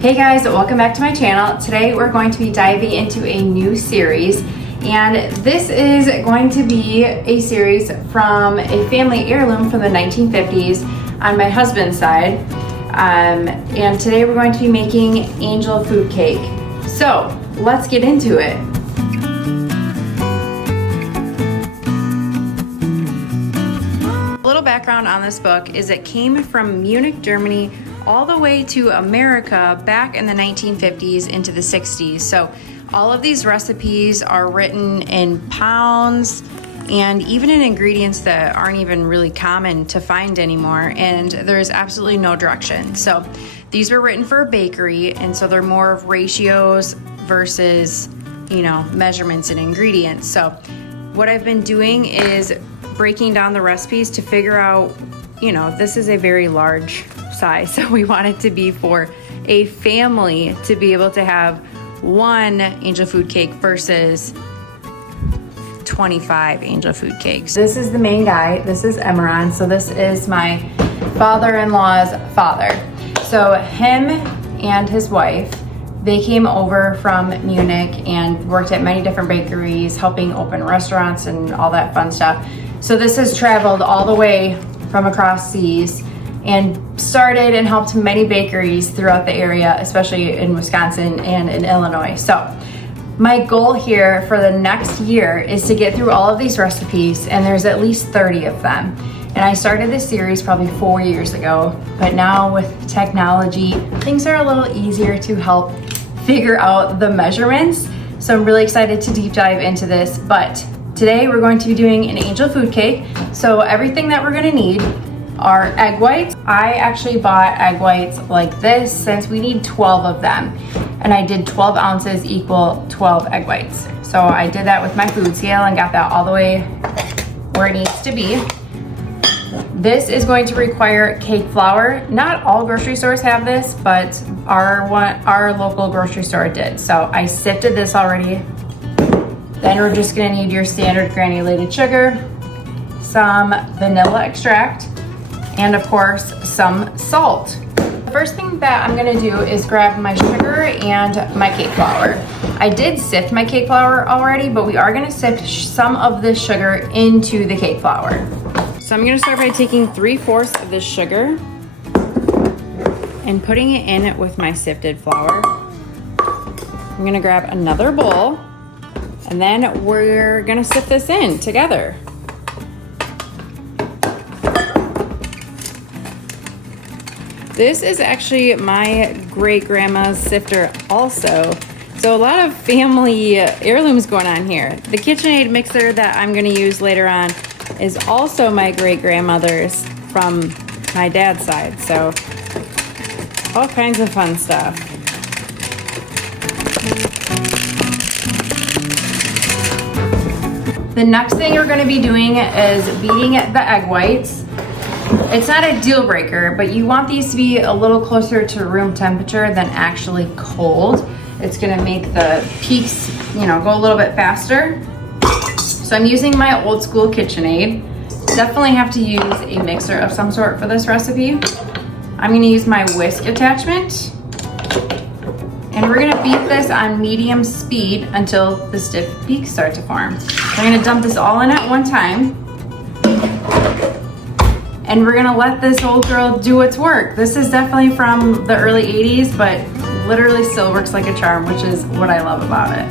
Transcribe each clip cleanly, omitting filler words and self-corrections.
Hey guys, welcome back to my channel. Today we're going to be diving into a new series, and this is going to be a series from a family heirloom from the 1950s on my husband's side. And today we're going to be making angel food cake. So let's get into it. A little background on this book is it came from Munich, Germany, all the way to America back in the 1950s into the 60s. So all of these recipes are written in pounds and even in ingredients that aren't even really common to find anymore, and there's absolutely no direction. So these were written for a bakery, and so they're more of ratios versus, measurements and ingredients. So what I've been doing is breaking down the recipes to figure out, this is a very large size, so we want it to be for a family to be able to have one angel food cake versus 25 angel food cakes. This is the main guy. This is Emeron. So this is my father-in-law's father. So him and his wife, they came over from Munich and worked at many different bakeries, helping open restaurants and all that fun stuff. So this has traveled all the way from across seas and started and helped many bakeries throughout the area, especially in Wisconsin and in Illinois. So my goal here for the next year is to get through all of these recipes, and there's at least 30 of them. And I started this series probably 4 years ago, but now with technology, things are a little easier to help figure out the measurements. So I'm really excited to deep dive into this, but today we're going to be doing an angel food cake. So everything that we're gonna need are egg whites. I actually bought egg whites like this since we need 12 of them. And I did 12 ounces equal 12 egg whites. So I did that with my food scale and got that all the way where it needs to be. This is going to require cake flour. Not all grocery stores have this, but our local grocery store did. So I sifted this already. Then we're just gonna need your standard granulated sugar, some vanilla extract, and of course, some salt. The first thing that I'm gonna do is grab my sugar and my cake flour. I did sift my cake flour already, but we are gonna sift some of this sugar into the cake flour. So I'm gonna start by taking 3/4 of this sugar and putting it in with my sifted flour. I'm gonna grab another bowl, and then we're gonna sift this in together. This is actually my great-grandma's sifter also. So a lot of family heirlooms going on here. The KitchenAid mixer that I'm gonna use later on is also my great-grandmother's from my dad's side. So all kinds of fun stuff. The next thing we're gonna be doing is beating the egg whites. It's not a deal breaker, but you want these to be a little closer to room temperature than actually cold. It's gonna make the peaks, go a little bit faster. So I'm using my old school KitchenAid. Definitely have to use a mixer of some sort for this recipe. I'm gonna use my whisk attachment. And we're gonna beat this on medium speed until the stiff peaks start to form. We're gonna dump this all in at one time. And we're gonna let this old girl do its work. This is definitely from the early 80s, but literally still works like a charm, which is what I love about it.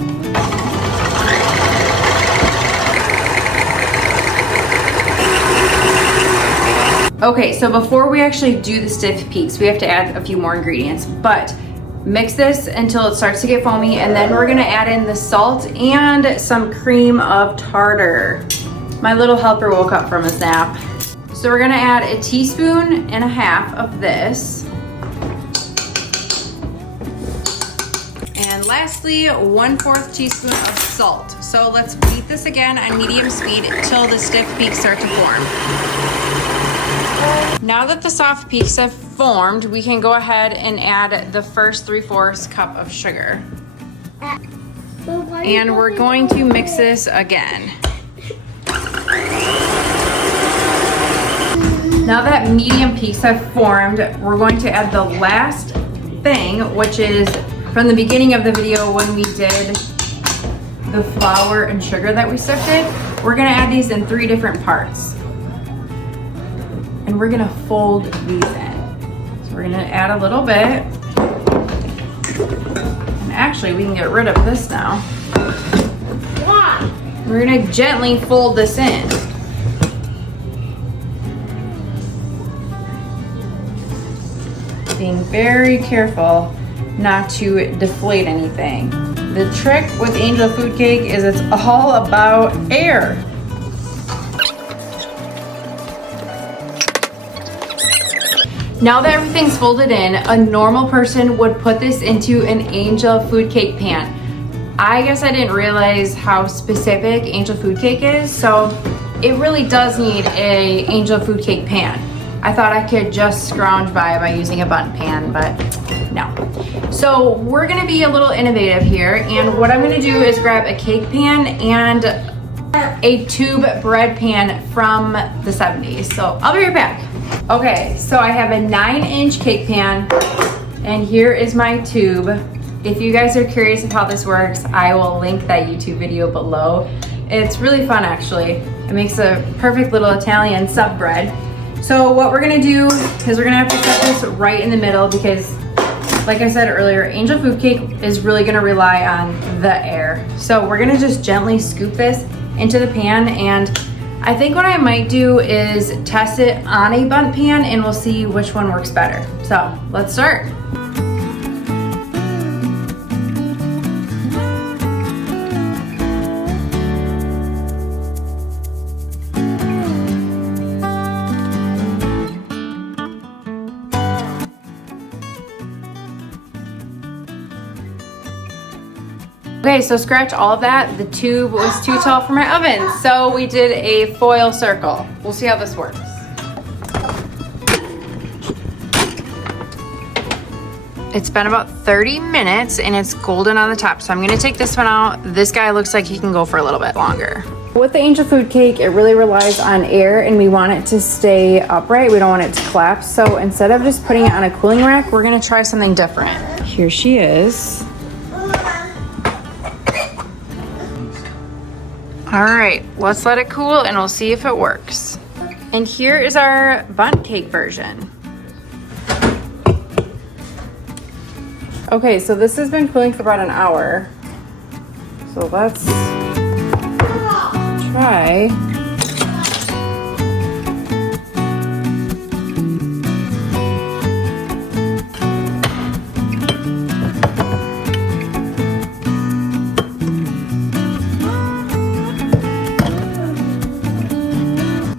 Okay, so before we actually do the stiff peaks, we have to add a few more ingredients, but mix this until it starts to get foamy, and then we're gonna add in the salt and some cream of tartar. My little helper woke up from his nap. So we're gonna add 1.5 teaspoons of this. And lastly, 1/4 teaspoon of salt. So let's beat this again on medium speed until the stiff peaks start to form. Now that the soft peaks have formed, we can go ahead and add the first 3/4 cup of sugar. And we're going to mix this again. Now that medium peaks have formed, we're going to add the last thing, which is from the beginning of the video when we did the flour and sugar that we sifted. We're gonna add these in 3 different parts. And we're gonna fold these in. So we're gonna add a little bit. And actually, we can get rid of this now. We're gonna gently fold this in. Being very careful not to deflate anything. The trick with angel food cake is it's all about air. Now that everything's folded in, a normal person would put this into an angel food cake pan. I guess I didn't realize how specific angel food cake is, so it really does need a angel food cake pan. I thought I could just scrounge by using a bundt pan, but no. So we're gonna be a little innovative here, and what I'm gonna do is grab a cake pan and a tube bread pan from the 70s. So I'll be right back. Okay, so I have a 9-inch cake pan, and here is my tube. If you guys are curious of how this works, I will link that YouTube video below. It's really fun, actually. It makes a perfect little Italian sub bread. So what we're gonna do is we're gonna have to set this right in the middle because, like I said earlier, angel food cake is really gonna rely on the air. So we're gonna just gently scoop this into the pan, and I think what I might do is test it on a bundt pan and we'll see which one works better. So let's start. Okay, so scratch all of that. The tube was too tall for my oven, so we did a foil circle. We'll see how this works. It's been about 30 minutes and it's golden on the top, so I'm gonna take this one out. This guy looks like he can go for a little bit longer. With the angel food cake, it really relies on air and we want it to stay upright. We don't want it to collapse. So instead of just putting it on a cooling rack, we're gonna try something different. Here she is. All right, let's let it cool and we'll see if it works. And here is our bundt cake version. Okay, so this has been cooling for about an hour. So let's try.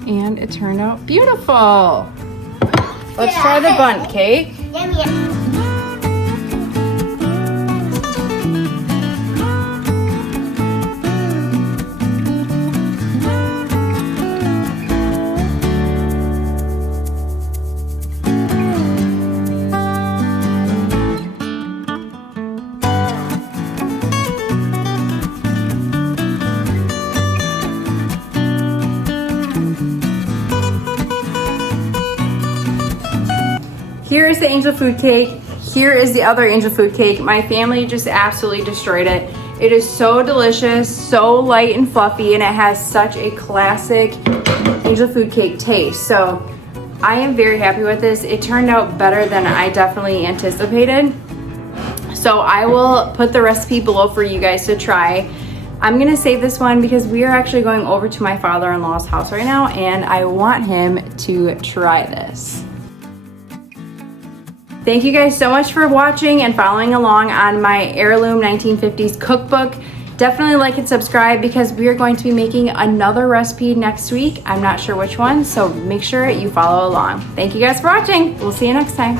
And it turned out beautiful. Let's try the bundt cake. Here is the angel food cake. Here is the other angel food cake. My family just absolutely destroyed it. It is so delicious, so light and fluffy, and it has such a classic angel food cake taste. So I am very happy with this. It turned out better than I definitely anticipated. So I will put the recipe below for you guys to try. I'm gonna save this one because we are actually going over to my father-in-law's house right now and I want him to try this. Thank you guys so much for watching and following along on my heirloom 1950s cookbook. Definitely like and subscribe because we are going to be making another recipe next week. I'm not sure which one, so make sure you follow along. Thank you guys for watching. We'll see you next time.